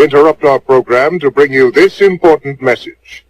We interrupt our program to bring you this important message.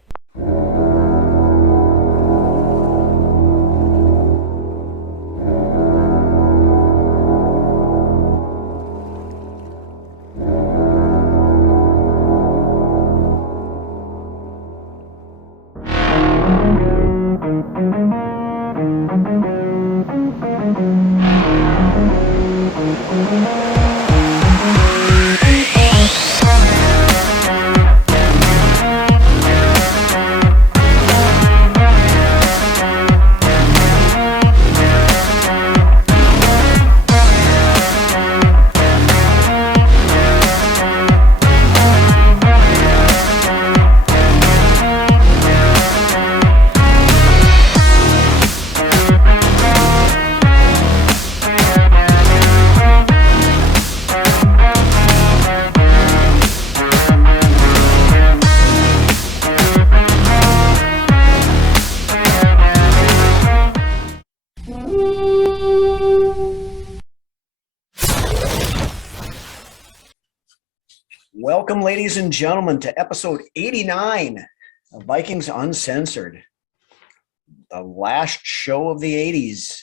Welcome, ladies and gentlemen, to episode 89 of Vikings Uncensored, the last show of the 80s.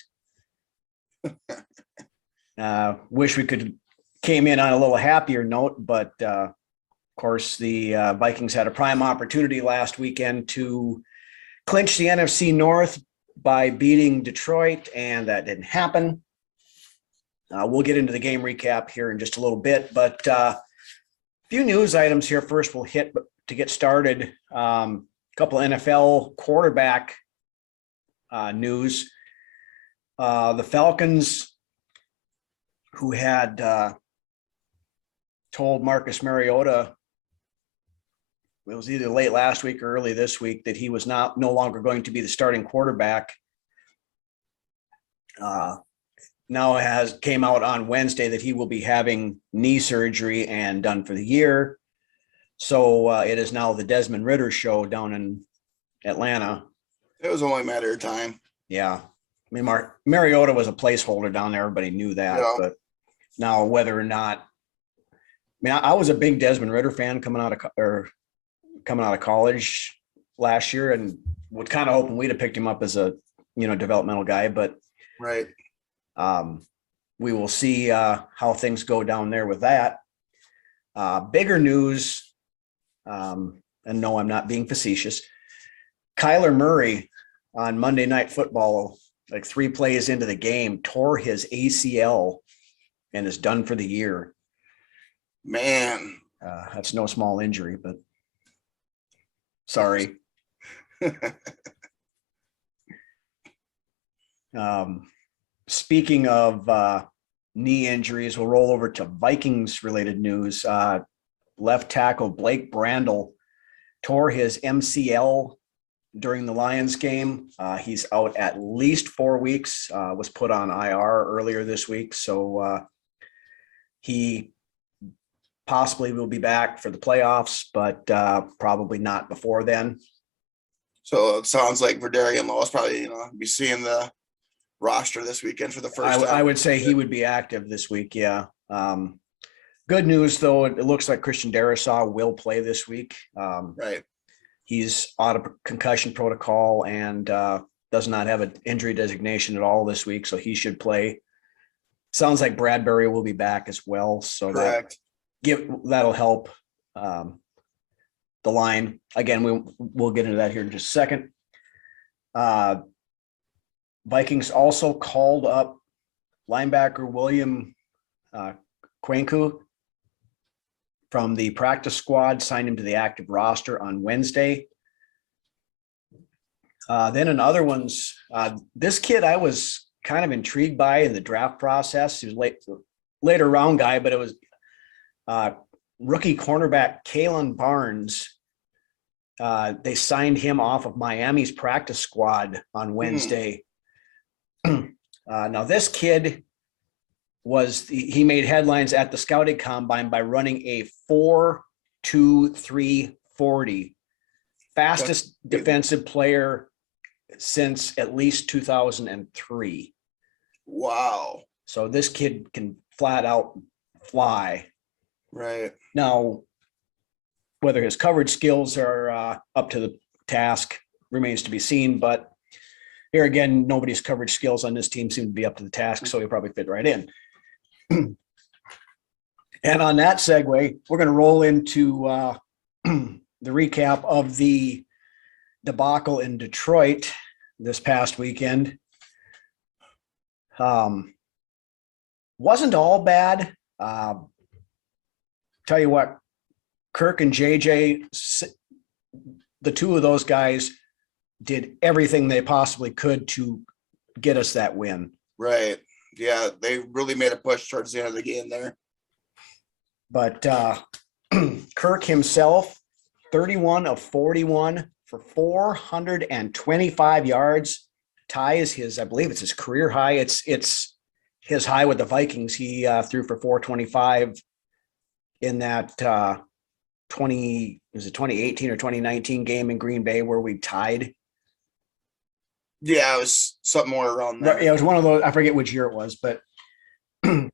Wish we could came in on a little happier note, but of course, the Vikings had a prime opportunity last weekend to clinch the NFC North by beating Detroit, and that didn't happen. We'll get into the game recap here in just a little bit, but few news items here first we'll hit to get started. A couple of NFL quarterback news. The Falcons, who had told Marcus Mariota, it was either late last week or early this week, that he was no longer going to be the starting quarterback. Now came out on Wednesday that he will be having knee surgery and done for the year. So it is now the Desmond Ridder show down in Atlanta. It was only a matter of time. Yeah. I mean, Mariota was a placeholder down there. Everybody knew that. Yeah. But now whether or not, I was a big Desmond Ridder fan coming out of college last year, and was kind of hoping we'd have picked him up as a, developmental guy, but right. We will see how things go down there with that. Bigger news, and no, I'm not being facetious. Kyler Murray on Monday Night Football, like 3 plays into the game, tore his ACL and is done for the year. Man. That's no small injury, but sorry. Speaking of knee injuries, we'll roll over to Vikings related news. Left tackle Blake Brandel tore his MCL during the Lions game. He's out at least 4 weeks, was put on IR earlier this week. So he possibly will be back for the playoffs, but probably not before then. So it sounds like Verdarian Lowe is probably, be seeing the roster this weekend for the first time. I would say he would be active this week. Yeah. Good news though. It looks like Christian Darrisaw will play this week. Right. He's out of concussion protocol and does not have an injury designation at all this week. So he should play. Sounds like Bradbury will be back as well. So correct. That'll help the line. Again, we'll get into that here in just a second. Vikings also called up linebacker William Kwenku from the practice squad, signed him to the active roster on Wednesday. Then in other ones, this kid I was kind of intrigued by in the draft process. He was later round guy, but it was rookie cornerback Kalen Barnes. They signed him off of Miami's practice squad on Wednesday. Now this kid he made headlines at the scouting combine by running a 4.23 40, fastest defensive player since at least 2003. Wow. So this kid can flat out fly. Right. Now, whether his coverage skills are up to the task remains to be seen. But here again, nobody's coverage skills on this team seem to be up to the task, so he'll probably fit right in. And on that segue, we're going to roll into the recap of the debacle in Detroit this past weekend. Wasn't all bad. Tell you what, Kirk and JJ, the two of those guys did everything they possibly could to get us that win. Right. Yeah, they really made a push towards the end of the game there. But Kirk himself, 31 of 41 for 425 yards, ties his, I believe it's his career high. It's his high with the Vikings. He threw for 425 in that 2018 or 2019 game in Green Bay where we tied. Yeah, it was something more around there. Yeah, it was one of those, I forget which year it was, but then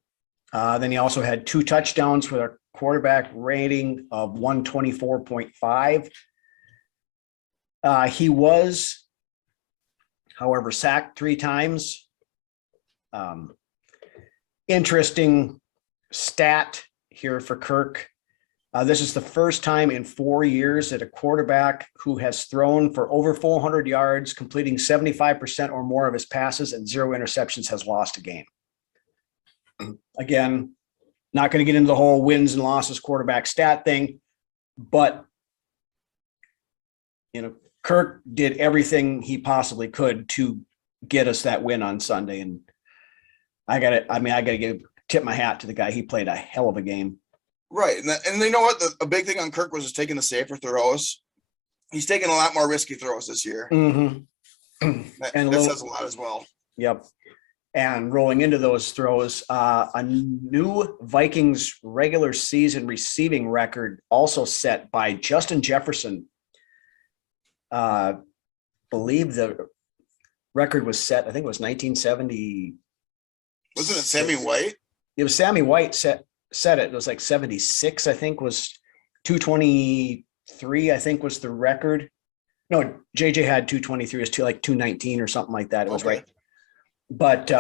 he also had 2 touchdowns with a quarterback rating of 124.5. He was, however, sacked 3 times. Interesting stat here for Kirk. This is the first time in 4 years that a quarterback who has thrown for over 400 yards, completing 75% or more of his passes and 0 interceptions, has lost a game. Again, not going to get into the whole wins and losses quarterback stat thing, but Kirk did everything he possibly could to get us that win on Sunday. And I got to tip my hat to the guy. He played a hell of a game. Right. And you know what? A big thing on Kirk was just taking the safer throws. He's taking a lot more risky throws this year. Mm-hmm. That says a lot as well. Yep. And rolling into those throws, a new Vikings regular season receiving record also set by Justin Jefferson. Believe the record was set, I think it was 1970. Wasn't it Sammy White? It was Sammy White set it. It was like 76, I think, was 223, I think was the record. No, JJ had 223, it was like 219 or something like that. It was right. But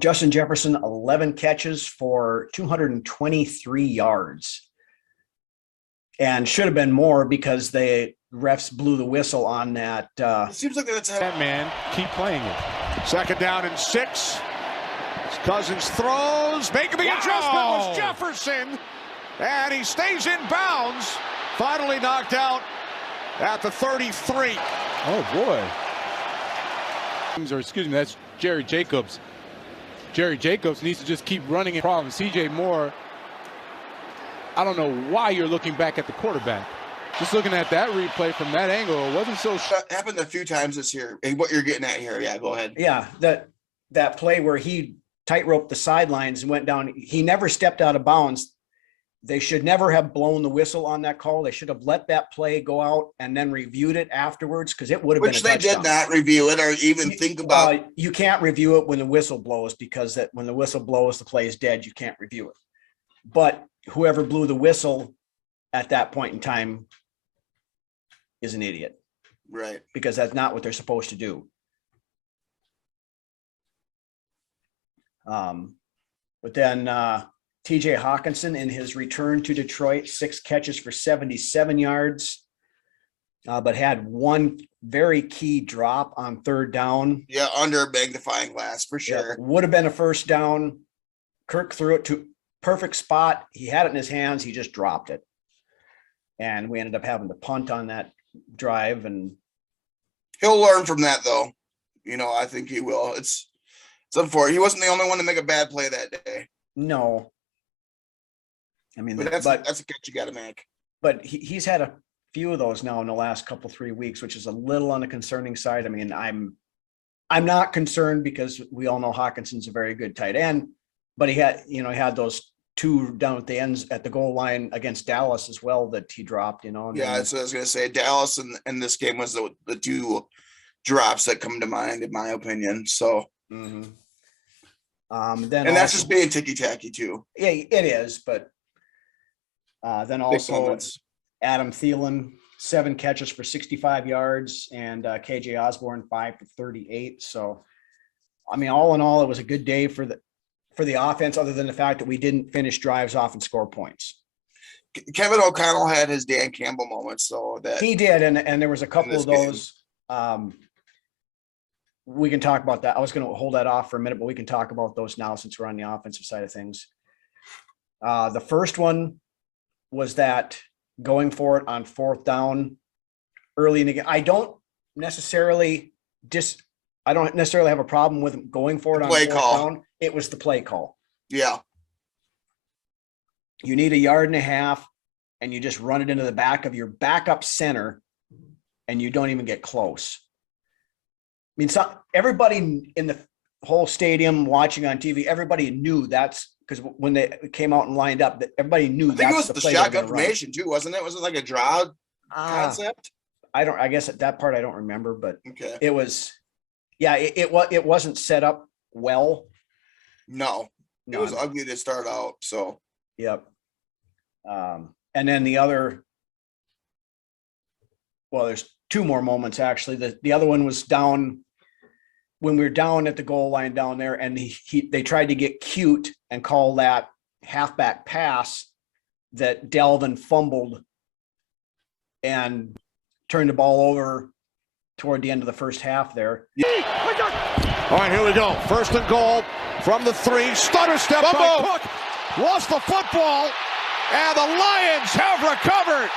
Justin Jefferson, 11 catches for 223 yards. And should have been more because the refs blew the whistle on that. It seems like that man. Keep playing it. 2nd down and 6. Cousins throws. Making the adjustment was Jefferson. And he stays in bounds. Finally knocked out at the 33. Oh, boy. Or excuse me, that's Jerry Jacobs. Jerry Jacobs needs to just keep running in problems. CJ Moore, I don't know why you're looking back at the quarterback. Just looking at that replay from that angle, it wasn't so. That happened a few times this year. What you're getting at here. Yeah, go ahead. Yeah, that play where he tightroped the sidelines and went down. He never stepped out of bounds. They should never have blown the whistle on that call. They should have let that play go out and then reviewed it afterwards, because it would have been a touchdown. Which they did not review it or even think about. You can't review it when the whistle blows, because when the whistle blows, the play is dead. You can't review it. But whoever blew the whistle at that point in time is an idiot. Right. Because that's not what they're supposed to do. But then TJ Hawkinson, in his return to Detroit, 6 catches for 77 yards, but had one very key drop on 3rd down. Yeah, under a magnifying glass for sure. Yeah, would have been a 1st down. Kirk threw it to perfect spot. He had it in his hands. He just dropped it. And we ended up having to punt on that drive. And he'll learn from that, though. I think he will. It's unfortunate. He wasn't the only one to make a bad play that day. No. I mean, but that's a catch you got to make. But he's had a few of those now in the last 3 weeks, which is a little on the concerning side. I mean, I'm not concerned because we all know Hawkinson's a very good tight end, but he had those 2 down at the ends at the goal line against Dallas as well that he dropped. Yeah, that's what I was going to say. Dallas and this game was the 2 drops that come to mind, in my opinion. So. Mm-hmm. That's just being ticky tacky too. Yeah, it is. But then also Adam Thielen, 7 catches for 65 yards, and KJ Osborne 5 for 38. So, I mean, all in all, it was a good day for the offense, other than the fact that we didn't finish drives off and score points. Kevin O'Connell had his Dan Campbell moments, so that He did, and there was a couple of those. We can talk about that. I was going to hold that off for a minute, but we can talk about those now since we're on the offensive side of things. The first one was that going for it on 4th down early in the game. I don't necessarily have a problem with going for it on 4th down. It was the play call. Yeah. You need 1.5 yards and you just run it into the back of your backup center and you don't even get close. I mean, everybody in the whole stadium watching on TV, everybody knew that's because when they came out and lined up, that everybody knew. I think it was the shotgun formation too, wasn't it? Was it like a draw concept? I guess at that part I don't remember, but okay. It was, yeah, it wasn't set up well. No, it was ugly to start out. So, yep. And then the other, well, there's 2 more moments actually. The other one was down when we were down at the goal line down there, and they tried to get cute and call that halfback pass that Delvin fumbled and turned the ball over toward the end of the first half there. All right, here we go. 1st and goal from the 3. Stutter step by Cook. Lost the football, and the Lions have recovered.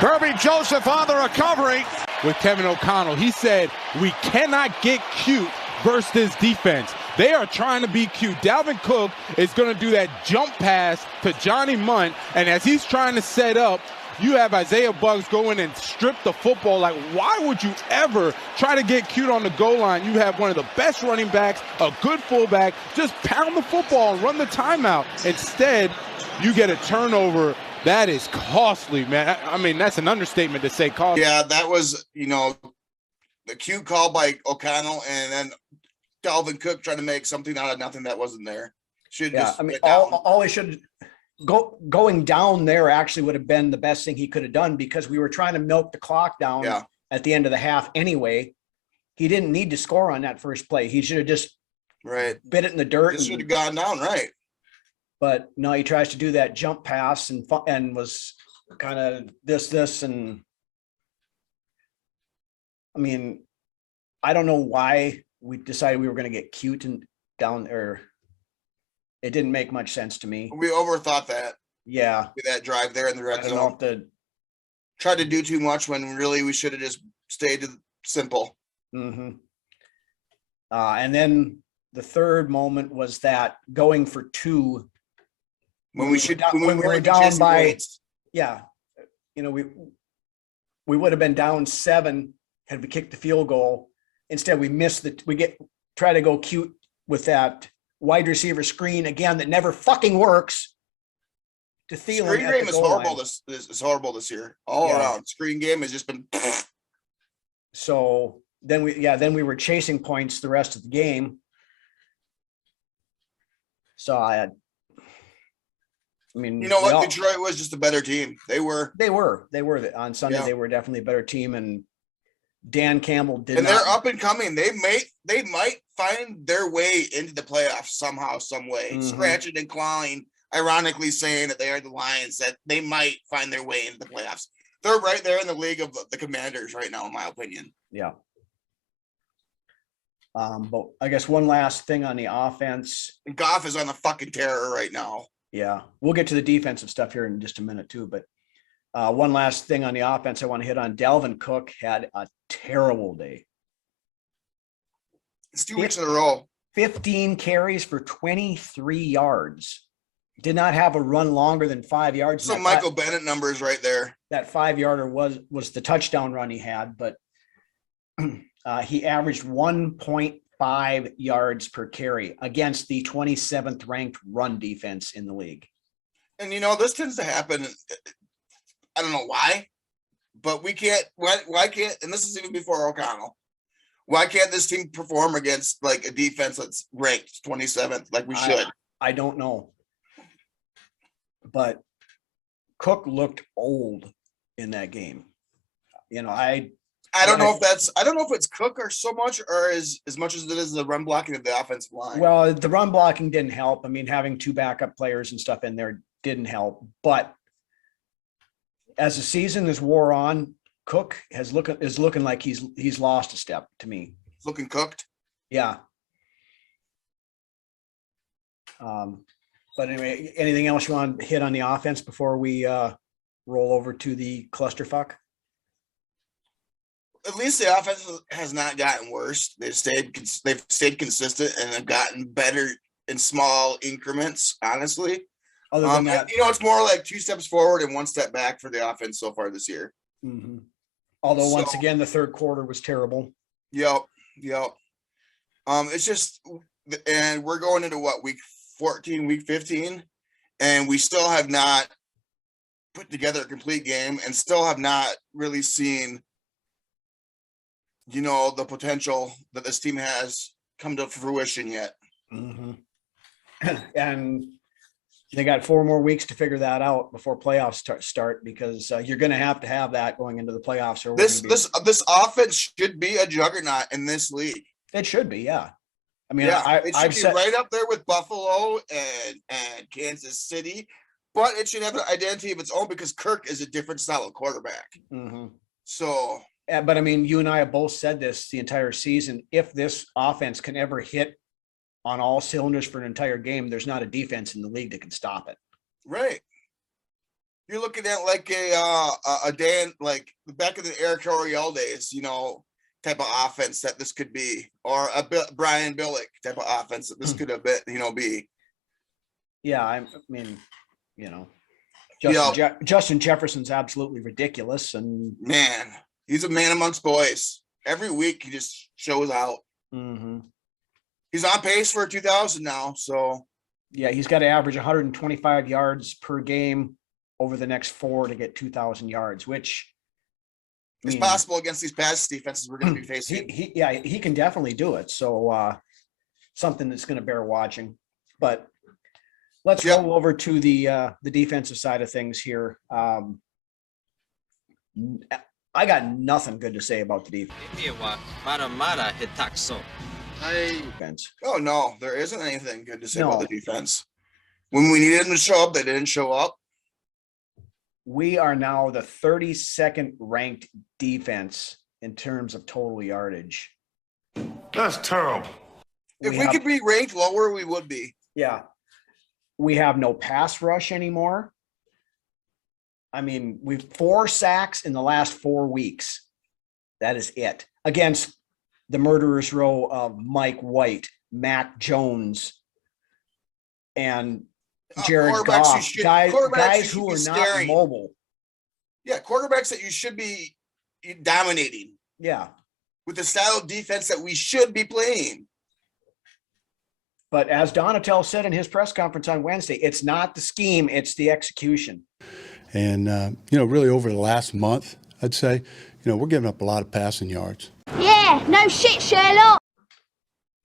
Kirby Joseph on the recovery. With Kevin O'Connell, he said, we cannot get cute versus this defense. They are trying to be cute. Dalvin Cook is going to do that jump pass to Johnny Munt, and as he's trying to set up, you have Isaiah Buggs go in and strip the football. Like, why would you ever try to get cute on the goal line? You have one of the best running backs, a good fullback. Just pound the football and run the timeout. Instead, you get a turnover. That is costly, man. I mean, that's an understatement to say costly. Yeah, that was, the cute call by O'Connell, and then Dalvin Cook trying to make something out of nothing that wasn't there. All he should going down there actually would have been the best thing he could have done, because we were trying to milk the clock down at the end of the half anyway. He didn't need to score on that first play. He should have just bit it in the dirt. Should have gone down, right? But no, he tries to do that jump pass and was kind of this. And I mean, I don't know why we decided we were going to get cute and down there. It didn't make much sense to me. We overthought that. Yeah. That drive there in the red zone. Tried to do too much when really we should have just stayed simple. Mm-hmm. And then the third moment was that going for 2. When we were down by, we would have been down 7 had we kicked the field goal. Instead, we missed try to go cute with that wide receiver screen again that never fucking works. To Thielen, screen game is horrible. Is horrible this year, all around. Screen game has just been. So then we were chasing points the rest of the game. So I mean, you know what? Detroit was just a better team. They were on Sunday. Yeah. They were definitely a better team, and Dan Campbell they're up and coming. They might find their way into the playoffs somehow, some way. Mm-hmm. Scratching and clawing, ironically saying that they are the Lions, that they might find their way into the playoffs. They're right there in the league of the Commanders right now, in my opinion. Yeah. But I guess one last thing on the offense. Goff is on the fucking terror right now. Yeah, we'll get to the defensive stuff here in just a minute too. But one last thing on the offense I want to hit on. Dalvin Cook had a terrible day. It's 2 weeks in a row. 15 carries for 23 yards. Did not have a run longer than 5 yards. Some Michael Bennett numbers right there. That 5-yarder was the touchdown run he had, but he averaged 1.5 yards per carry against the 27th ranked run defense in the league. And this tends to happen. I don't know why, but we can't. Why can't? And this is even before O'Connell. Why can't this team perform against like a defense that's ranked 27th like we should? I don't know. But Cook looked old in that game. You know, I don't know if it's Cook or so much, or as much as it is the run blocking of the offensive line. Well, the run blocking didn't help. I mean, having two backup players and stuff in there didn't help. But as the season has wore on, Cook is looking like he's lost a step to me. It's looking cooked. Yeah. But anyway, anything else you want to hit on the offense before we roll over to the clusterfuck? At least the offense has not gotten worse. They've stayed consistent and have gotten better in small increments, honestly. Other than that, it's more like 2 steps forward and 1 step back for the offense so far this year. mm-hmm. Although once again, the third quarter was terrible. Yep. It's just, and we're going into what, week 14, week 15, and we still have not put together a complete game and still have not really seen, the potential that this team has come to fruition yet. Mm-hmm. And they got 4 more weeks to figure that out before playoffs start because you're going to have that going into the playoffs. Or this offense should be a juggernaut in this league. It should be, yeah. I mean, it should be right up there with Buffalo and Kansas City, but it should have an identity of its own because Kirk is a different style of quarterback. Mm-hmm. So, but I mean, you and I have both said this the entire season. If this offense can ever hit on all cylinders for an entire game, there's not a defense in the league that can stop it. Right. You're looking at like a Dan, like back in the Eric Coryell days, type of offense that this could be, or a Brian Billick type of offense that this could have been, be. Yeah, I mean, Justin Jefferson's absolutely ridiculous, and man, he's a man amongst boys. Every week he just shows out. Mm-hmm. He's on pace for 2,000 now, so yeah, he's got to average 125 yards per game over the next 4 to get 2,000 yards, which is possible against these pass defenses we're going to be facing. He can definitely do it. So something that's going to bear watching. But let's roll over to the defensive side of things here. I got nothing good to say about the defense. Oh no, there isn't anything good to say about the defense. When we needed them to show up, they didn't show up. We are now the 32nd ranked defense in terms of total yardage. That's terrible. If we could be ranked lower, we would be. Yeah. We have no pass rush anymore. I mean, we've 4 sacks in the last 4 weeks. That is it. Against the murderer's row of Mike White, Mac Jones, and Jared Goff, guys who are not mobile. Yeah, quarterbacks that you should be dominating. Yeah. With the style of defense that we should be playing. But as Donatel said in his press conference on Wednesday, it's not the scheme, it's the execution. And, really over the last month, I'd say, we're giving up a lot of passing yards. Yeah, no shit, Sherlock.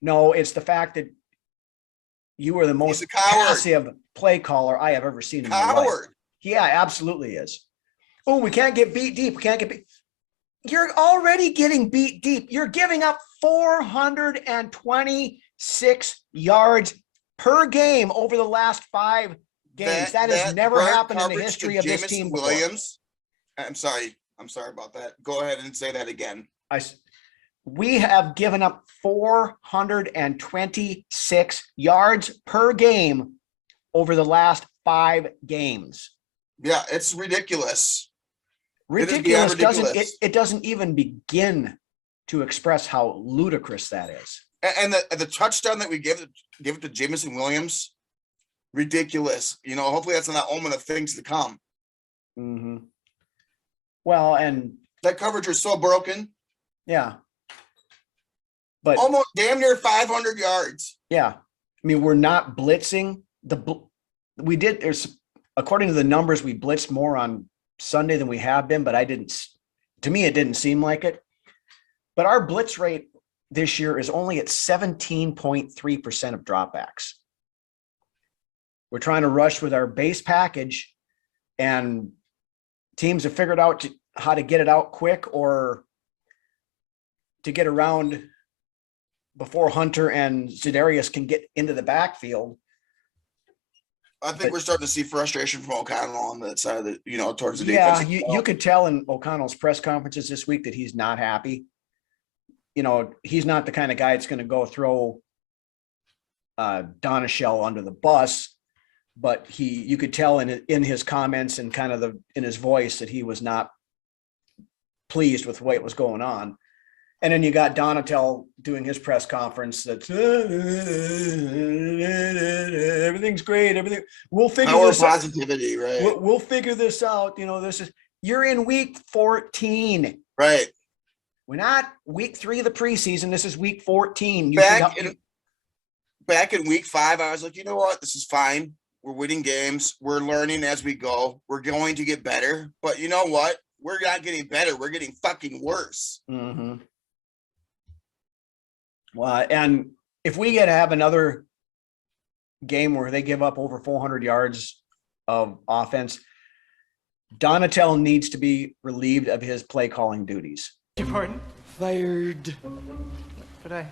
No, it's the fact that you are the most passive play caller I have ever seen in my life. Yeah, absolutely is. Oh, we can't get beat deep. We can't get beat. You're already getting beat deep. You're giving up 426 yards per game over the last 5 games. That has never happened in the history of this team before. I'm sorry about that. Go ahead and say that again. We have given up 426 yards per game over the last 5 games. Yeah, it's ridiculous. Ridiculous doesn't even begin to express how ludicrous that is. And the touchdown that we give it to Jameson Williams, ridiculous. Hopefully that's an omen of things to come. Mm-hmm. Well, and that coverage is so broken. Yeah. But almost damn near 500 yards. Yeah. I mean, we're not blitzing. According to the numbers, we blitzed more on Sunday than we have been, but to me, it didn't seem like it. But our blitz rate this year is only at 17.3% of dropbacks. we're trying to rush with our base package, and teams have figured out how to get it out quick or to get around before Hunter and Za'Darius can get into the backfield. I think we're starting to see frustration from O'Connell on that side of the, towards the defense. Yeah, you could tell in O'Connell's press conferences this week that he's not happy. He's not the kind of guy that's going to go throw Donachelle under the bus, but you could tell in his comments and kind of in his voice that he was not pleased with what was going on. And then you got Donatel doing his press conference that everything's great. Everything we'll figure this positivity, out. Right? We'll figure this out. You're in week 14, right? We're not week 3 of the preseason. This is week 14. Back in week 5, I was like, you know what? This is fine. We're winning games. We're learning as we go. We're going to get better. But you know what? We're not getting better. We're getting fucking worse. Mm-hmm. Well, and if we get to have another game where they give up over 400 yards of offense, Donatel needs to be relieved of his play calling duties. Your pardon? Fired. But I.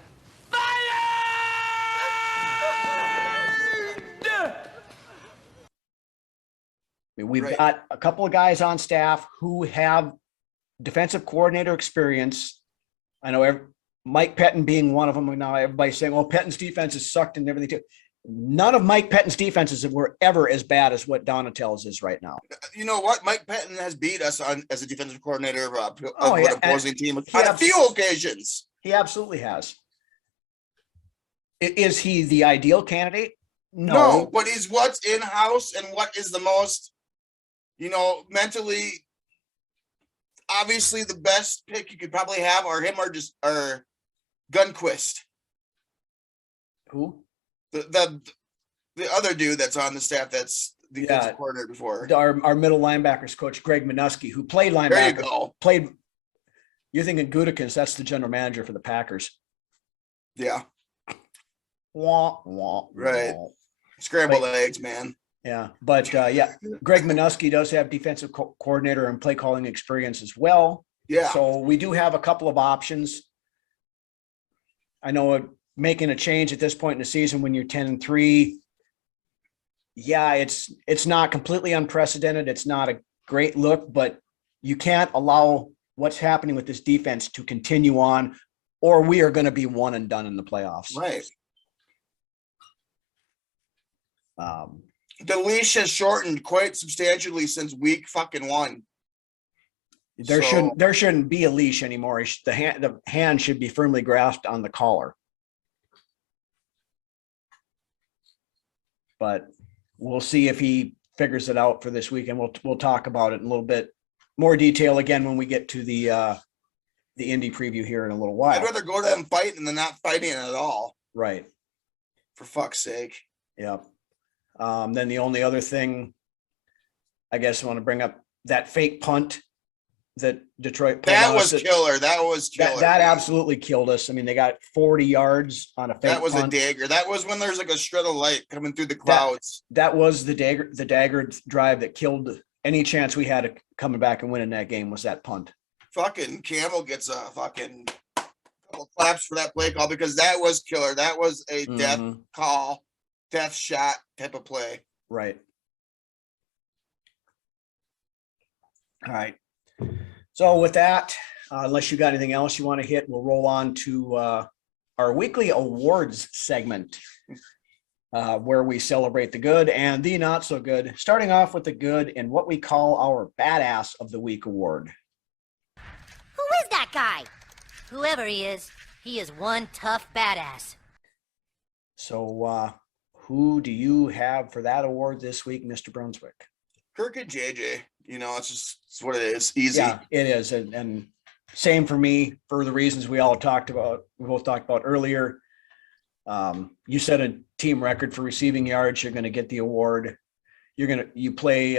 We've got a couple of guys on staff who have defensive coordinator experience. I know Mike Pettin being one of them. Now everybody's saying, "Oh, Pettin's defense has sucked and everything too." None of Mike Pettin's defenses were ever as bad as what Donatel's is right now. You know what? Mike Pettin has beat us as a defensive coordinator of an opposing team on a few occasions. He absolutely has. Is he the ideal candidate? No, but he's what's in-house and what is the most, mentally, obviously the best pick you could probably have are him or Gunquist. Who? The other dude that's on the staff that's the defensive coordinator before. Our middle linebackers coach, Greg Minuski, who played linebacker. There you go. You're thinking Gutekunst, that's the general manager for the Packers. Yeah. Wah, wah, right. Wah. Scrambled eggs, man. Yeah. But Greg Minuski does have defensive coordinator and play calling experience as well. Yeah. So we do have a couple of options. I know making a change at this point in the season when you're 10-3, it's not completely unprecedented. It's not a great look, but you can't allow what's happening with this defense to continue on, or we are going to be one and done in the playoffs. Right. The leash has shortened quite substantially since week fucking 1. There shouldn't be a leash anymore. The hand should be firmly grasped on the collar. But we'll see if he figures it out for this weekend. We'll talk about it in a little bit more detail again when we get to the Indy preview here in a little while. I'd rather go to them fighting than not fighting at all. Right. For fuck's sake. Yeah. Then the only other thing, I guess I want to bring up, that fake punt that Detroit pulled. That was killer. That was killer. That absolutely killed us. I mean, they got 40 yards on a fake punt. That was a dagger. That was when there's like a shred of light coming through the clouds. That was the dagger drive that killed any chance we had of coming back and winning that game, was that punt. Fucking Campbell gets a fucking couple claps for that play call, because that was killer. That was a death call, death shot type of play. Right. All right. So with that, unless you got anything else you want to hit, we'll roll on to our weekly awards segment, where we celebrate the good and the not so good, starting off with the good and what we call our Badass of the Week award. Who is that guy? Whoever he is one tough badass. So who do you have for that award this week, Mr. Brunswick? Kirk and JJ. It's what it is. Easy. Yeah, it is. And same for me, for the reasons we both talked about earlier. You set a team record for receiving yards. You're going to get the award. You play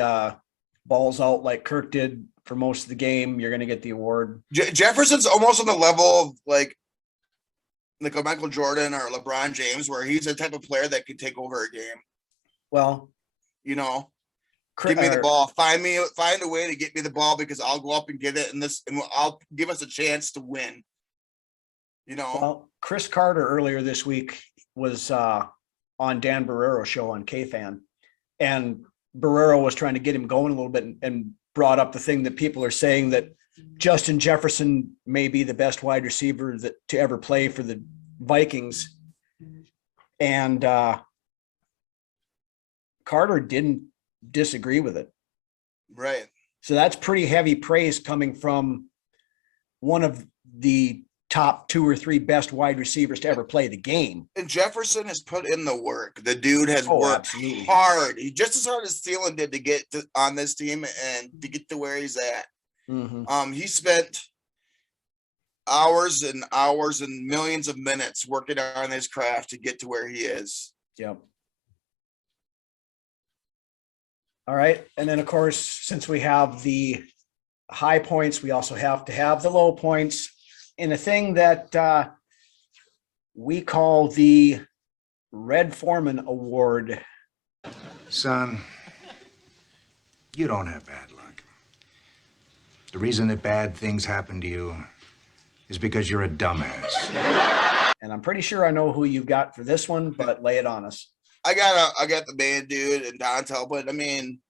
balls out like Kirk did for most of the game. You're going to get the award. Jefferson's almost on the level of like a Michael Jordan or LeBron James, where he's a type of player that could take over a game. Well, You know, give me the ball. Find a way to get me the ball because I'll go up and get it, and I'll give us a chance to win. You know. Well, Chris Carter earlier this week was on Dan Barrero's show on KFan, and Barrero was trying to get him going a little bit and brought up the thing that people are saying that Justin Jefferson may be the best wide receiver to ever play for the Vikings. And Carter didn't disagree with it. Right. So that's pretty heavy praise coming from one of the top 2 or 3 best wide receivers to ever play the game. And Jefferson has put in the work. The dude has worked absolutely hard. He just as hard as Thielen did to get on this team and to get to where he's at. Mm-hmm. He spent hours and hours and millions of minutes working on his craft to get to where he is. Yep. All right. And then, of course, since we have the high points, we also have to have the low points in a thing that we call the Red Foreman Award. Son, you don't have bad luck. The reason that bad things happen to you is because you're a dumbass. And I'm pretty sure I know who you've got for this one, but lay it on us. I got the main dude and Dontel, but I mean,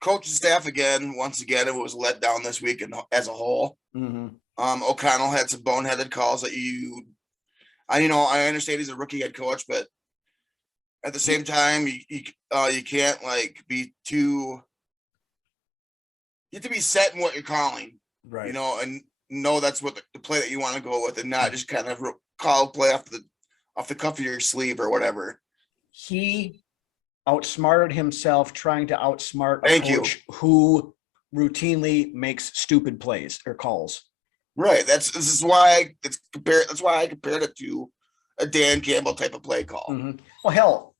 coaching staff once again, it was let down this week and as a whole. Mm-hmm. O'Connell had some boneheaded calls that I understand he's a rookie head coach, but at the same time, you can't like be too. You have to be set in what you're calling, right? You know, and know that's what the play that you want to go with, and not just kind of call a play off the cuff of your sleeve or whatever. He outsmarted himself trying to outsmart a coach who routinely makes stupid plays or calls. Right. This is why I compared it to a Dan Campbell type of play call. Mm-hmm. Well, hell,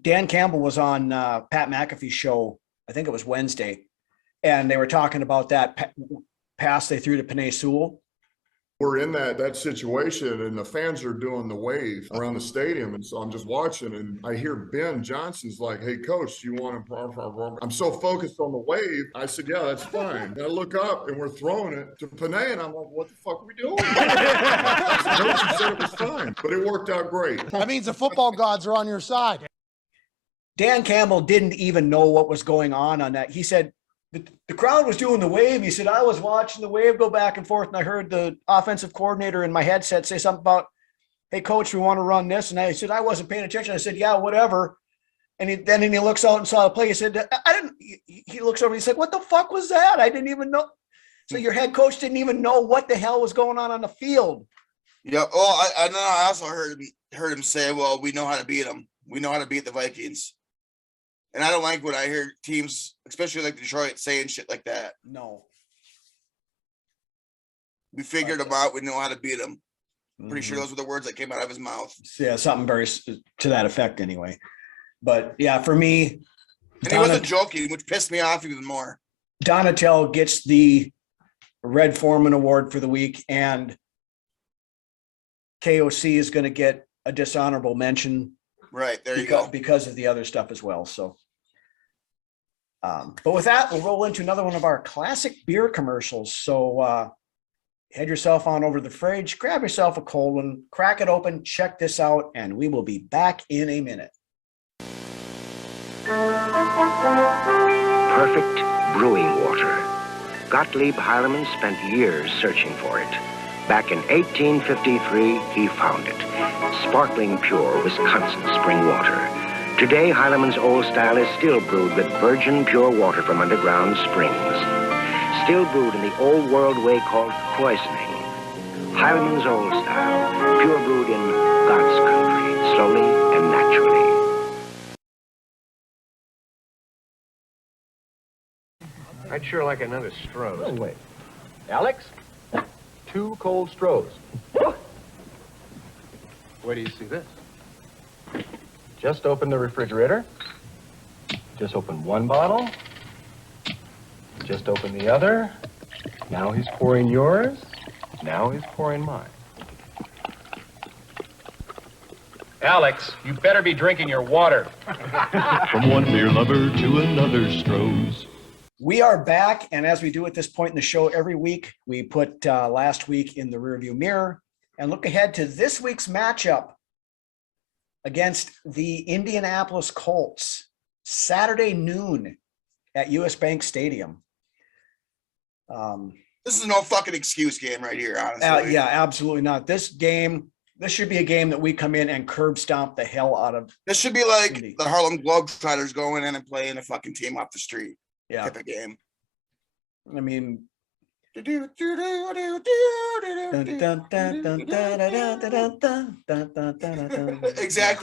Dan Campbell was on Pat McAfee's show. I think it was Wednesday, and they were talking about that pass they threw to Penei Sewell. We're in that situation, and the fans are doing the wave around the stadium, and so I'm just watching, and I hear Ben Johnson's like, "Hey, coach, you want to?" I'm so focused on the wave. I said, "Yeah, that's fine." And I look up, and we're throwing it to Penei, and I'm like, "What the fuck are we doing?" Coach said it was fine, but it worked out great. That means the football gods are on your side. Dan Campbell didn't even know what was going on that. He said, the crowd was doing the wave. He said, I was watching the wave go back and forth, and I heard the offensive coordinator in my headset say something about, hey, coach, we want to run this. And I said, I wasn't paying attention. I said, yeah, whatever. And then he looks out and saw the play. He said, he looks over. He's like, what the fuck was that? I didn't even know. So your head coach didn't even know what the hell was going on the field. Yeah. Well, I also heard him say, well, we know how to beat them. We know how to beat the Vikings. And I don't like when I hear teams, especially like Detroit, saying shit like that. No. We figured them out. We know how to beat them. Pretty sure those were the words that came out of his mouth. Yeah, something very to that effect anyway. But yeah, for me. And he wasn't joking, which pissed me off even more. Donatel gets the Red Foreman Award for the week, and KOC is going to get a dishonorable mention. Right, there you go. Because of the other stuff as well. So, but with that, we'll roll into another one of our classic beer commercials. So head yourself on over to the fridge, grab yourself a cold one, crack it open, check this out, and we will be back in a minute. Perfect brewing water. Gottlieb Heilemann spent years searching for it. Back in 1853, he found it. Sparkling pure Wisconsin spring water. Today, Heilemann's Old Style is still brewed with virgin pure water from underground springs. Still brewed in the old world way called kreuzening. Heilemann's Old Style, pure brewed in God's country, slowly and naturally. I'd sure like another Stroh's. Oh, wait. Alex? 2 cold Stroh's. Where do you see this? Just open the refrigerator. Just open one bottle. Just open the other. Now he's pouring yours. Now he's pouring mine. Alex, you better be drinking your water. From one beer lover to another Stroh's. We are back, and as we do at this point in the show every week, we put last week in the rearview mirror and look ahead to this week's matchup against the Indianapolis Colts, Saturday noon at US Bank Stadium. This is no fucking excuse game right here, honestly. Yeah, absolutely not. This should be a game that we come in and curb stomp the hell out of. This should be like the Harlem Globetrotters going in and playing a fucking team off the street. Yeah. Type of game. I mean, exactly.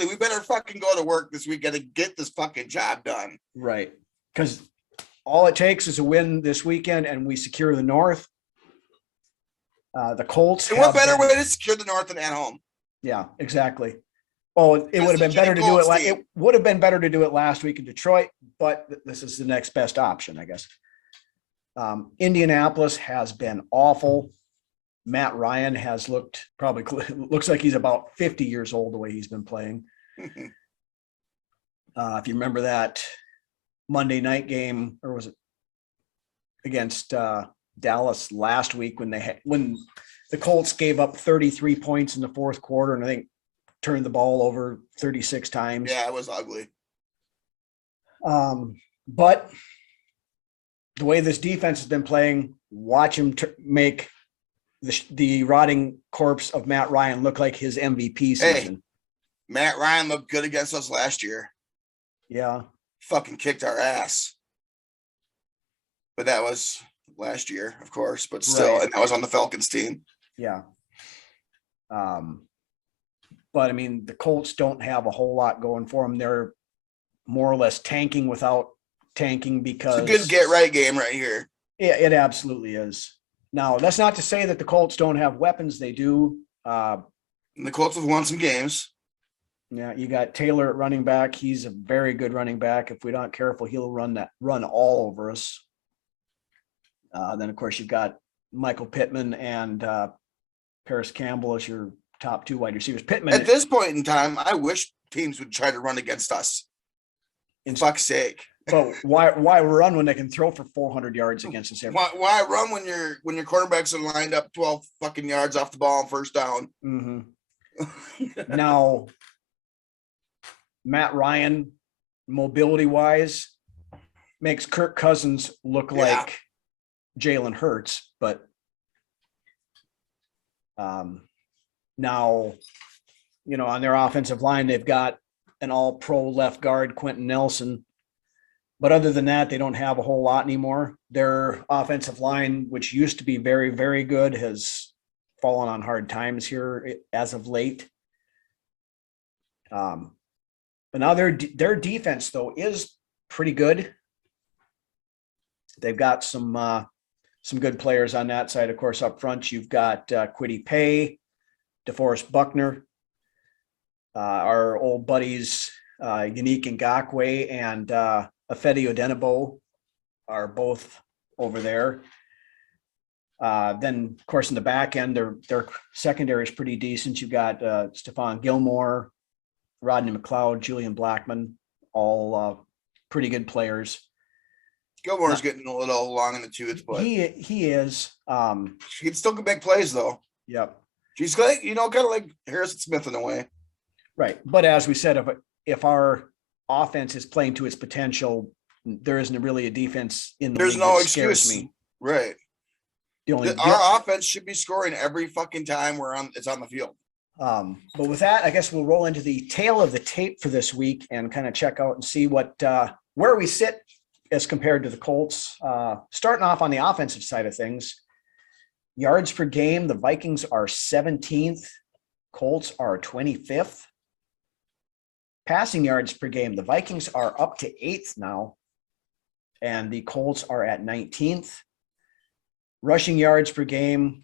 We better fucking go to work this weekend and get this fucking job done. Right. Because all it takes is a win this weekend and we secure the North. The Colts. And what better way to secure the North than at home? Yeah, exactly. Oh, it would have been better to do it. It would have been better to do it last week in Detroit, but this is the next best option, I guess. Indianapolis has been awful. Matt Ryan has looks like he's about 50 years old the way he's been playing. If you remember that Monday night game, or was it against Dallas last week when the Colts gave up 33 points in the fourth quarter and I think turned the ball over 36 times. Yeah, it was ugly. But the way this defense has been playing, watch him make the rotting corpse of Matt Ryan look like his MVP season. Hey, Matt Ryan looked good against us last year. Yeah. Fucking kicked our ass. But that was last year, of course, but still, right. And that was on the Falcons team. Yeah. But I mean, the Colts don't have a whole lot going for them. They're more or less tanking without tanking because it's a good get right game right here. Yeah, it absolutely is. Now, that's not to say that the Colts don't have weapons. They do. And the Colts have won some games. Yeah, you got Taylor at running back. He's a very good running back. If we're not careful, he'll run all over us. Then, of course, you've got Michael Pittman and Paris Campbell as your top two wide receivers. Pittman. At this point in time, I wish teams would try to run against us. In fuck's sake. But why run when they can throw for 400 yards against us? Why run when your quarterbacks are lined up 12 fucking yards off the ball on first down? Mm-hmm. Now, Matt Ryan, mobility-wise, makes Kirk Cousins look like Jalen Hurts, but now, on their offensive line, they've got an all-pro left guard, Quentin Nelson. But other than that, they don't have a whole lot anymore. Their offensive line, which used to be very, very good, has fallen on hard times here as of late. But now their defense, though, is pretty good. They've got some good players on that side. Of course, up front, you've got Kwity Paye, DeForest Buckner, our old buddies, Yannick Ngakoue and Ifeadi Odenigbo are both over there. Then, of course, in the back end, their secondary is pretty decent. You've got Stephon Gilmore, Rodney McLeod, Julian Blackmon, all pretty good players. Gilmore's getting a little long in the tooth, but he is. He can still make plays though. Yep. She's like, kind of like Harrison Smith in a way. Right. But as we said, if our offense is playing to its potential, there isn't really a defense in the league. There's no that excuse. scares me. Right. Our offense should be scoring every fucking time it's on the field. But with that, I guess we'll roll into the tail of the tape for this week and kind of check out and see where we sit as compared to the Colts. Starting off on the offensive side of things, yards per game, the Vikings are 17th. Colts are 25th. Passing yards per game, the Vikings are up to 8th now, and the Colts are at 19th. Rushing yards per game,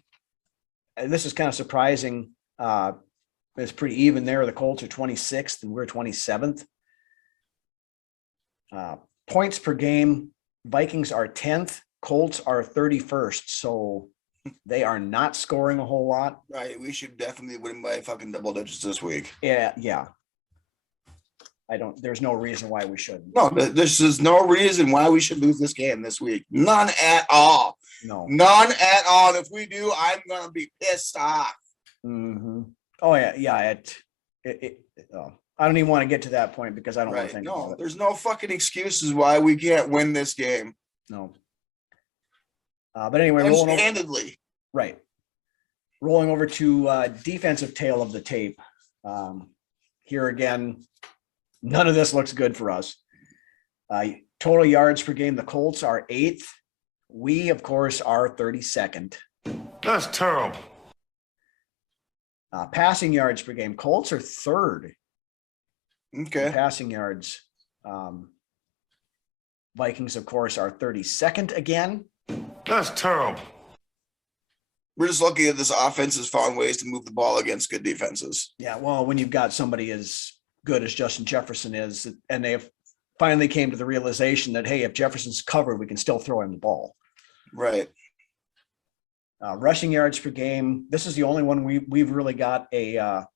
this is kind of surprising. It's pretty even there. The Colts are 26th and we're 27th. Points per game, Vikings are 10th, Colts are 31st. So they are not scoring a whole lot. Right. We should definitely win by fucking double digits this week. Yeah. there's no reason why we shouldn't. No, this is no reason why we should lose this game this week. None at all. No. None at all. If we do, I'm going to be pissed off. Mm-hmm. Oh, yeah. Yeah. I don't even want to get to that point because I don't want to think about it. There's no fucking excuses why we can't win this game. No. But anyway, handedly. Right. Rolling over to defensive tail of the tape. Here again, none of this looks good for us. Total yards per game, the Colts are 8th. We, of course, are 32nd. That's terrible. Passing yards per game, Colts are 3rd. Okay. Passing yards. Vikings, of course, are 32nd again. That's terrible. We're just lucky that this offense has found ways to move the ball against good defenses. Yeah, well, when you've got somebody as good as Justin Jefferson is, and they've finally came to the realization that, hey, if Jefferson's covered, we can still throw him the ball. Right. Rushing yards per game. This is the only one we've really got a.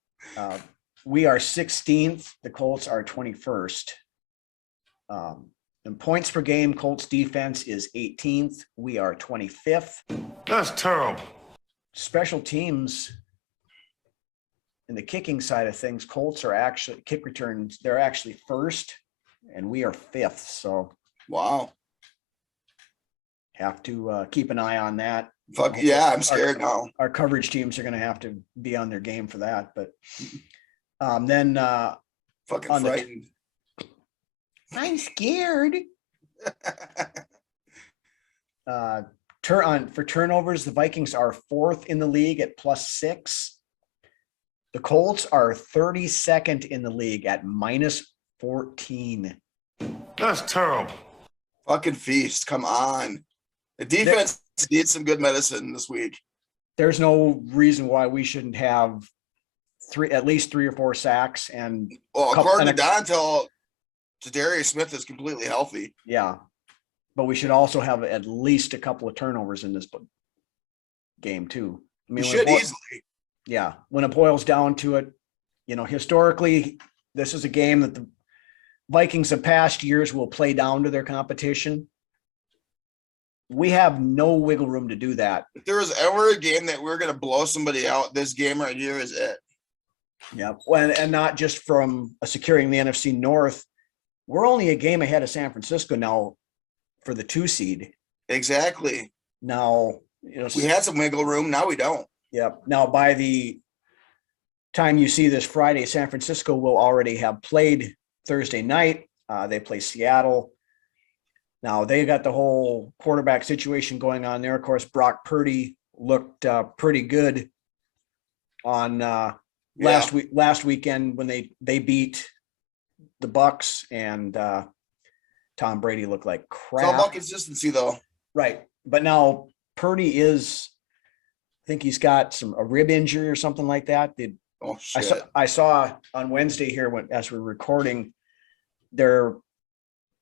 We are 16th. The Colts are 21st. And points per game, Colts defense is 18th. We are 25th. That's terrible. Special teams. In the kicking side of things, Colts are actually kick returns. They're actually 1st, and we are 5th. So wow. Have to keep an eye on that. Fuck yeah, I'm scared now. Our coverage teams are going to have to be on their game for that. But then fucking frightened. I'm scared. For turnovers, the Vikings are 4th in the league at +6. The Colts are 32nd in the league at -14. That's terrible. Fucking feast. Come on. The defense needs some good medicine this week. There's no reason why we shouldn't have at least 3 or 4 sacks. And according to Don, till Darius Smith is completely healthy. Yeah. But we should also have at least a couple of turnovers in this game too. I mean, we should easily. Yeah. When it boils down to it, historically, this is a game that the Vikings of past years will play down to their competition. We have no wiggle room to do that. If there was ever a game that we're going to blow somebody out, this game right here is it. Yeah. And not just from securing the NFC North. We're only a game ahead of San Francisco now for the 2 seed. Exactly. Now, we had some wiggle room. Now we don't. Yep. Now, by the time you see this Friday, San Francisco will already have played Thursday night. They play Seattle. Now, they got the whole quarterback situation going on there. Of course, Brock Purdy looked pretty good on last weekend when they beat the Bucks, and Tom Brady looked like crap. It's all about consistency, though. Right. But now Purdy I think he's got a rib injury or something like that. Oh, shit. I saw on Wednesday here as we're recording, they're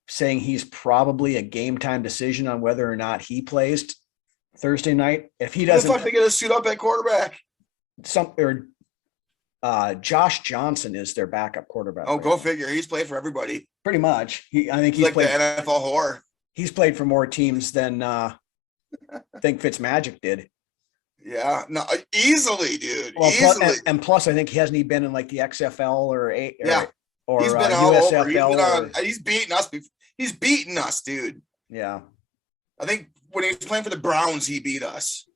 saying he's probably a game time decision on whether or not he plays Thursday night. If he doesn't, the fuck they gonna suit up at quarterback? Josh Johnson is their backup quarterback. Oh, go figure. He's played for everybody. Pretty much. I think he's like played, the NFL whore. He's played for more teams than I think Fitzmagic did. Yeah, no, easily, dude. Well, easily. Plus, I think hasn't he been in like the XFL or he's been all USFL over. He's beaten us. He's beaten us, dude. Yeah. I think when he was playing for the Browns, he beat us.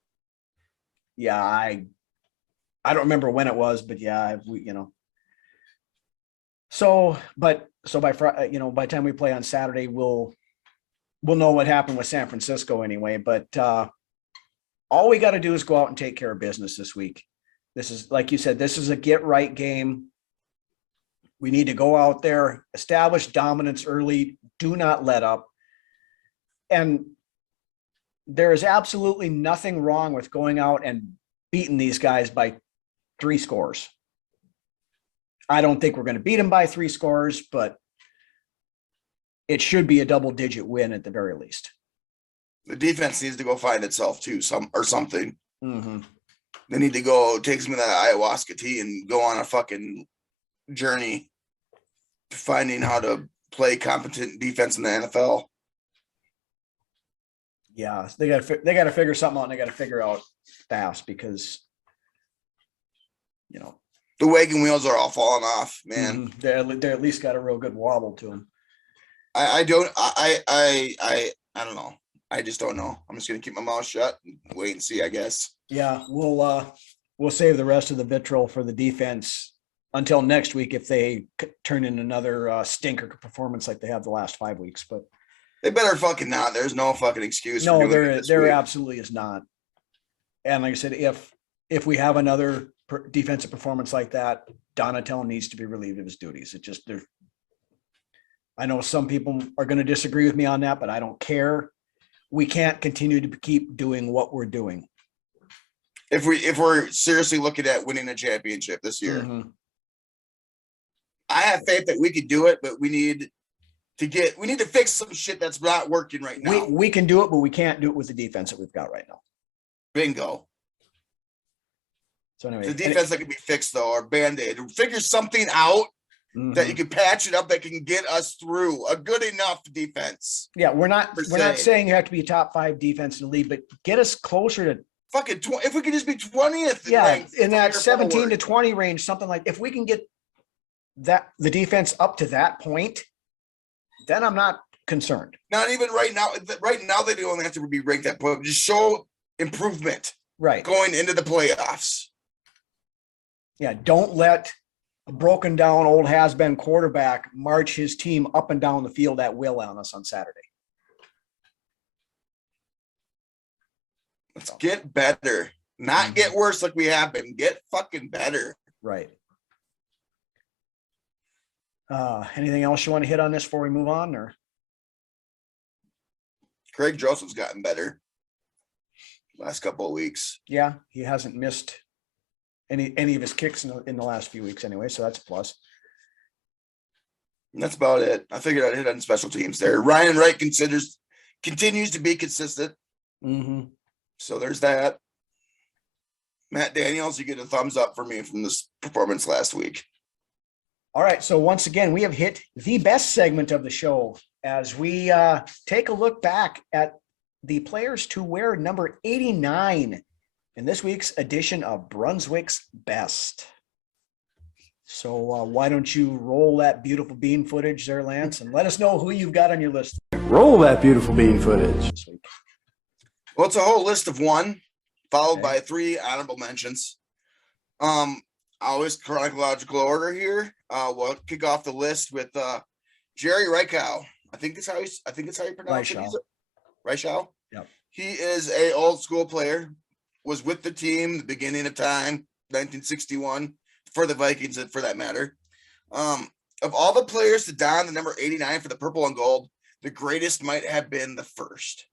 Yeah, I don't remember when it was, but yeah, So by Friday, by the time we play on Saturday, we'll know what happened with San Francisco anyway. But all we got to do is go out and take care of business this week. This is, like you said, this is a get right game. We need to go out there, establish dominance early, do not let up. And there is absolutely nothing wrong with going out and beating these guys by 3 scores. I don't think we're going to beat them by 3 scores, but it should be a double-digit win at the very least. The defense needs to go find itself too, something. Mm-hmm. They need to go take some of that ayahuasca tea and go on a fucking journey. finding how to play competent defense in the NFL. Yeah, they got to figure something out, and they got to figure out fast because, the wagon wheels are all falling off, man. Mm-hmm. They at least got a real good wobble to them. I don't know. I just don't know. I'm just gonna keep my mouth shut and wait and see, I guess. Yeah, we'll save the rest of the vitriol for the defense until next week if they turn in another stinker performance like they have the last 5 weeks. But they better fucking not. There's no fucking excuse. No, there absolutely is not. And like I said, if we have another defensive performance like that, Donatello needs to be relieved of his duties. It just I know some people are going to disagree with me on that, but I don't care. We can't continue to keep doing what we're doing. If we're seriously looking at winning a championship this year, mm-hmm. I have faith that we could do it, but we need to fix some shit that's not working right now. We can do it, but we can't do it with the defense that we've got right now. Bingo. So anyway, the defense that can be fixed though, or Band-Aid, figure something out that you can patch it up that can get us through a good enough defense. Yeah, we're not saying you have to be a top 5 defense in the league, but get us closer to fucking if we could just be 20th. Yeah, in that 17 to 20 range, something like if we can get the defense up to that point, then I'm not concerned. Not even right now. Right now, they only have to be ranked that point. Just show improvement. Right. Going into the playoffs. Yeah, don't let a broken down old has-been quarterback march his team up and down the field at will on us on Saturday. Let's get better. Not get worse like we have been. Get fucking better. Right. Anything else you want to hit on this before we move on? Or Craig Joseph's gotten better last couple of weeks. Yeah, he hasn't missed any of his kicks in the last few weeks anyway, so that's a plus. And that's about it. I figured I'd hit on special teams there. Ryan Wright continues to be consistent. Mm-hmm. So there's that. Matt Daniels, you get a thumbs up for me from this performance last week. All right, so once again, we have hit the best segment of the show as we take a look back at the players to wear number 89 in this week's edition of Brunswick's Best. So why don't you roll that beautiful bean footage there, Lance, and let us know who you've got on your list. Roll that beautiful bean footage. Well, it's a whole list of 1, followed by 3 honorable mentions. Always chronological order here. We'll kick off the list with Jerry Reichow. I think it's how you pronounce it. Reichow. Yep. He is a old school player. Was with the team the beginning of time, 1961, for the Vikings, and for that matter. Of all the players to don the number 89 for the purple and gold, the greatest might have been the first.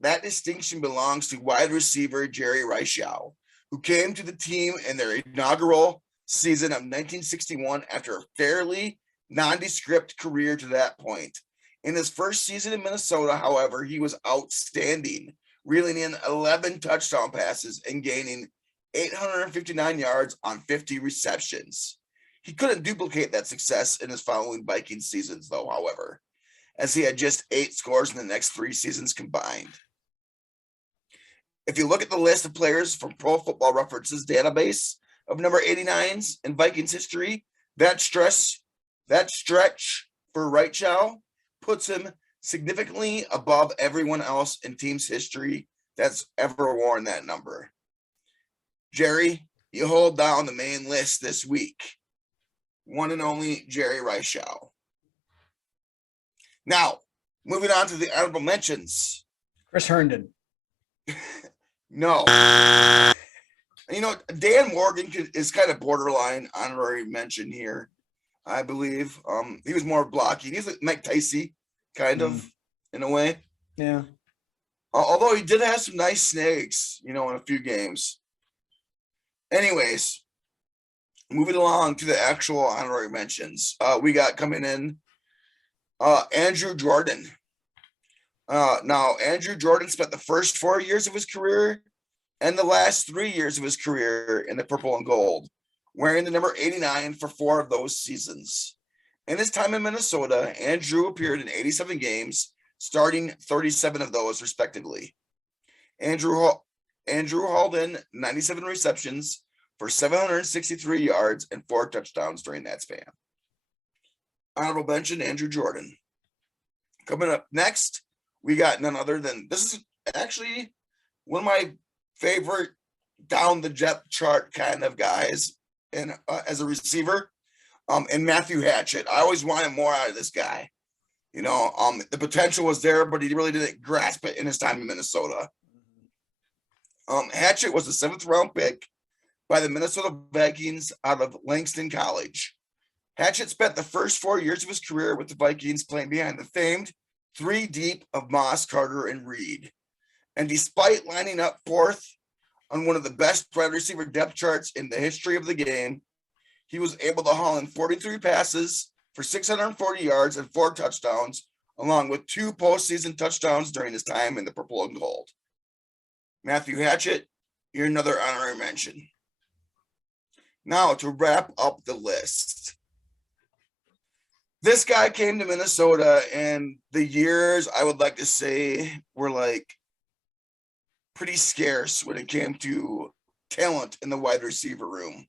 That distinction belongs to wide receiver Jerry Reichow, who came to the team in their inaugural season of 1961 after a fairly nondescript career to that point. In his first season in Minnesota, however, he was outstanding, reeling in 11 touchdown passes and gaining 859 yards on 50 receptions. He couldn't duplicate that success in his following Vikings seasons, though, however, as he had just 8 scores in the next 3 seasons combined. If you look at the list of players from Pro Football Reference's database of number 89s in Vikings history, that stretch for Reichow puts him significantly above everyone else in team's history that's ever worn that number. Jerry, you hold down the main list this week. One and only Jerry Reichow. Now, moving on to the honorable mentions. Chris Herndon. No. You know, Dan Morgan is kind of borderline honorary mention here, I believe. He was more blocking. He's like Mike Tyson, kind of, in a way. Yeah. Although he did have some nice snags, in a few games. Anyways, moving along to the actual honorary mentions. We got coming in Andrew Jordan. Now, Andrew Jordan spent the first 4 years of his career and the last 3 years of his career in the purple and gold, wearing the number 89 for 4 of those seasons. In his time in Minnesota, Andrew appeared in 87 games, starting 37 of those respectively. Andrew hauled in 97 receptions for 763 yards and 4 touchdowns during that span. Honorable mention, Andrew Jordan. Coming up next, we got none other than, this is actually one of my favorite down the depth chart kind of guys and as a receiver, and Matthew Hatchett. I always wanted more out of this guy. You know, the potential was there, but he really didn't grasp it in his time in Minnesota. Hatchett was a 7th round pick by the Minnesota Vikings out of Langston College. Hatchett spent the first 4 years of his career with the Vikings playing behind the famed 3 deep of Moss, Carter, and Reed. And despite lining up 4th on one of the best wide receiver depth charts in the history of the game, he was able to haul in 43 passes for 640 yards and 4 touchdowns, along with 2 postseason touchdowns during his time in the purple and gold. Matthew Hatchett, you're another honorary mention. Now, to wrap up the list. This guy came to Minnesota, and the years, I would like to say, were like pretty scarce when it came to talent in the wide receiver room.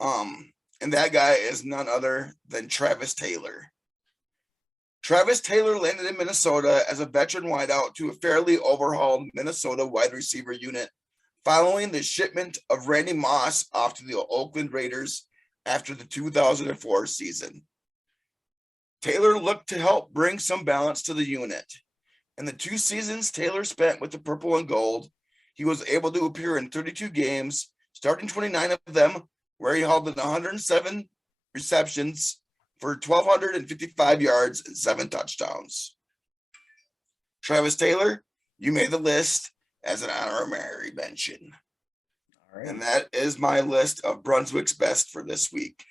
And that guy is none other than Travis Taylor. Travis Taylor landed in Minnesota as a veteran wideout to a fairly overhauled Minnesota wide receiver unit following the shipment of Randy Moss off to the Oakland Raiders after the 2004 season. Taylor looked to help bring some balance to the unit. In the 2 seasons Taylor spent with the purple and gold, he was able to appear in 32 games, starting 29 of them, where he held in 107 receptions for 1,255 yards and 7 touchdowns. Travis Taylor, you made the list as an honorary mention. All right. And that is my list of Brunswick's best for this week.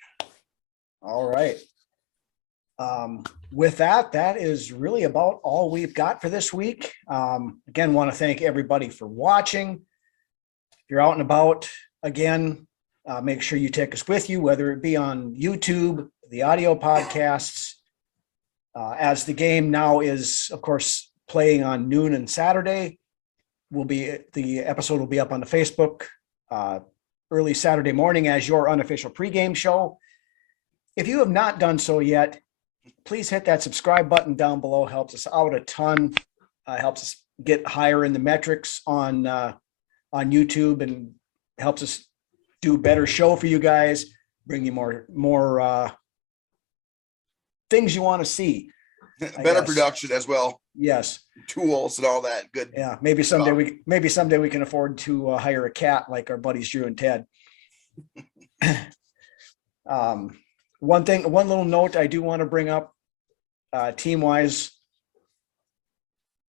All right. With that, that is really about all we've got for this week. Again, want to thank everybody for watching. If you're out and about, again, make sure you take us with you, whether it be on YouTube, the audio podcasts, as the game now is, of course, playing on noon and Saturday. The episode will be up on the Facebook early Saturday morning as your unofficial pregame show. If you have not done so yet, please hit that subscribe button down below. Helps us out a ton. Helps us get higher in the metrics on YouTube, and helps us do a better show for you guys, bring you more things you want to see. Better production as well. Yes. Tools and all that good. Yeah. Maybe someday we can afford to hire a cat like our buddies Drew and Ted. One little note I do want to bring up, team wise,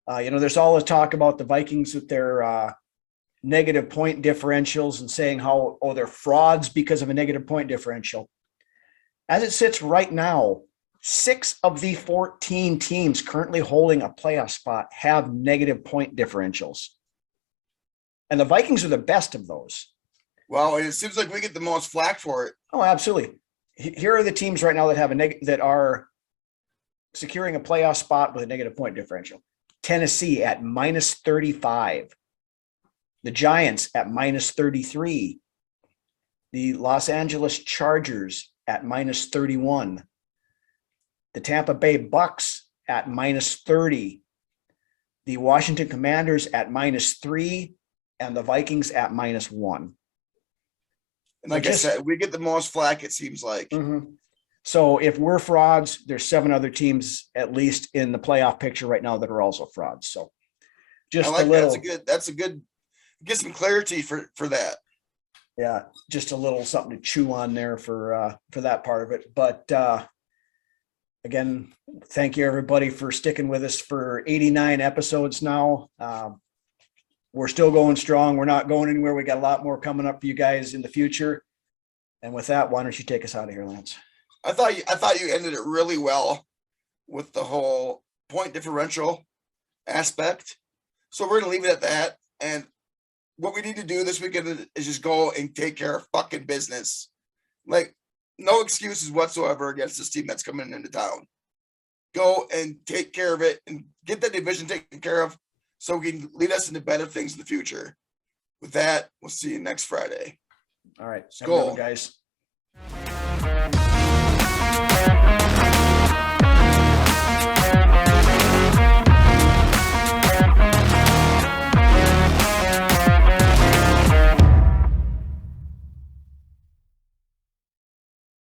there's all the talk about the Vikings with their negative point differentials and saying how, they're frauds because of a negative point differential. As it sits right now, 6 of the 14 teams currently holding a playoff spot have negative point differentials. And the Vikings are the best of those. Well, it seems like we get the most flack for it. Oh, absolutely. Here are the teams right now that have that are securing a playoff spot with a negative point differential. Tennessee at -35. The Giants at -33. The Los Angeles Chargers at -31. The Tampa Bay Bucks at -30. The Washington Commanders at -3, and the Vikings at -1. And like I said, we get the most flack, it seems like. Mm-hmm. So if we're frauds, there's 7 other teams at least in the playoff picture right now that are also frauds. So just I like a little. That's a good. Get some clarity for that. Yeah, just a little something to chew on there for that part of it. But again, thank you everybody for sticking with us for 89 episodes now. We're still going strong. We're not going anywhere. We got a lot more coming up for you guys in the future. And with that, why don't you take us out of here, Lance? I thought you ended it really well with the whole point differential aspect. So we're gonna leave it at that. And what we need to do this weekend is just go and take care of fucking business. Like, no excuses whatsoever against this team that's coming into town. Go and take care of it and get the division taken care of so we can lead us into better things in the future. With that, we'll see you next Friday. All right. Go, guys.